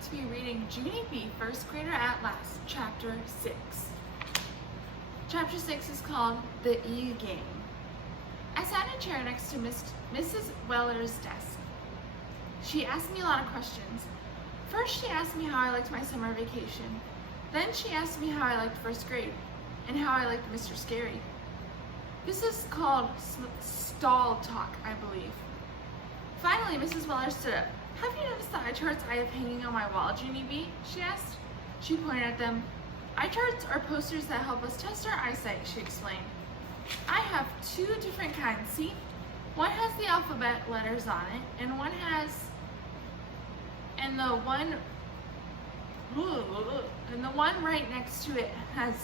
going to be reading Junie B, First Grader at Last, Chapter 6. Chapter 6 is called The E-Game. I sat in a chair next to Mrs. Weller's desk. She asked me a lot of questions. First, she asked me how I liked my summer vacation. Then she asked me how I liked first grade, and how I liked Mr. Scary. This is called stall talk, I believe. Finally, Mrs. Weller stood up. Have you noticed the eye charts I have hanging on my wall, Junie B? She asked. She pointed at them. Eye charts are posters that help us test our eyesight, she explained. I have two different kinds, see? One has the alphabet letters on it, and the one right next to it has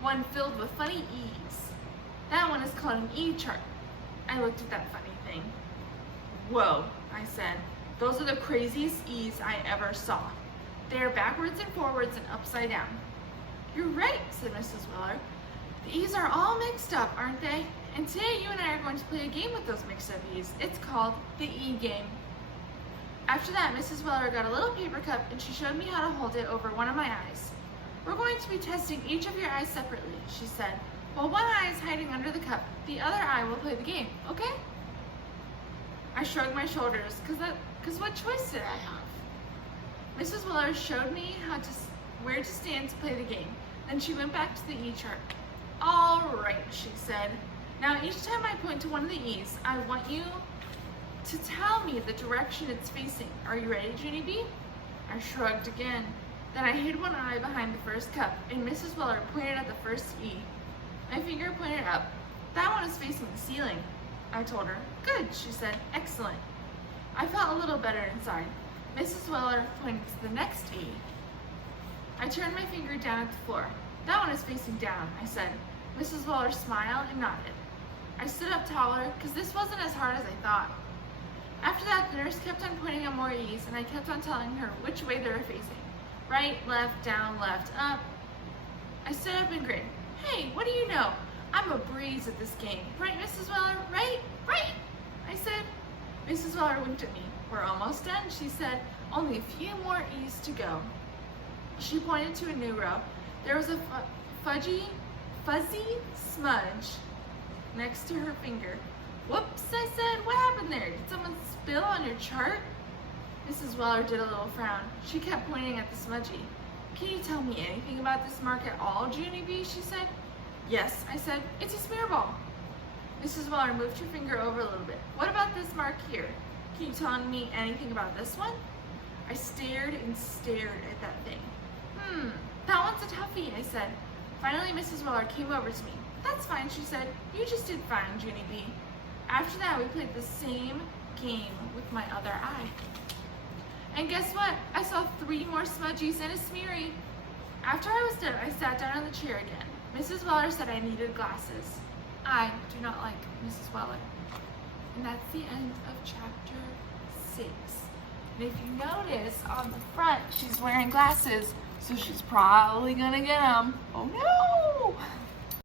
one filled with funny E's. That one is called an E chart. I looked at that funny thing. Whoa, I said. Those are the craziest E's I ever saw. They are backwards and forwards and upside down. You're right, said Mrs. Weller. The E's are all mixed up, aren't they? And today you and I are going to play a game with those mixed up E's. It's called the E-Game. After that, Mrs. Weller got a little paper cup and she showed me how to hold it over one of my eyes. We're going to be testing each of your eyes separately, she said. While one eye is hiding under the cup, the other eye will play the game, okay? I shrugged my shoulders, because what choice did I have? Mrs. Weller showed me where to stand to play the game. Then she went back to the E chart. All right, she said. Now each time I point to one of the E's, I want you to tell me the direction it's facing. Are you ready, Junie B? I shrugged again. Then I hid one eye behind the first cup, and Mrs. Weller pointed at the first E. My finger pointed up. That one is facing the ceiling, I told her. Good, she said. Excellent. I felt a little better inside. Mrs. Weller pointed to the next E. I turned my finger down at the floor. That one is facing down, I said. Mrs. Weller smiled and nodded. I stood up taller, because this wasn't as hard as I thought. After that, the nurse kept on pointing at more E's, and I kept on telling her which way they were facing. Right, left, down, left, up. I stood up and grinned. Hey, what do you know? I'm a breeze at this game. Right, Mrs. Weller? Right? Right, I said. Mrs. Weller winked at me. We're almost done, she said. Only a few more E's to go. She pointed to a new row. There was a fuzzy smudge next to her finger. Whoops, I said. What happened there? Did someone spill on your chart? Mrs. Weller did a little frown. She kept pointing at the smudgy. Can you tell me anything about this mark at all, Junie B? She said. Yes, I said. It's a smear ball. Mrs. Weller moved her finger over a little bit. What about this mark here? Can you tell me anything about this one? I stared and stared at that thing. That one's a toughie, I said. Finally, Mrs. Weller came over to me. That's fine, she said. You just did fine, Junie B. After that, we played the same game with my other eye. And guess what? I saw 3 more smudgies and a smeary. After I was done, I sat down on the chair again. Mrs. Weller said I needed glasses. I do not like Mrs. Weller. And that's the end of chapter 6. And if you notice on the front, she's wearing glasses, so she's probably gonna get them. Oh no!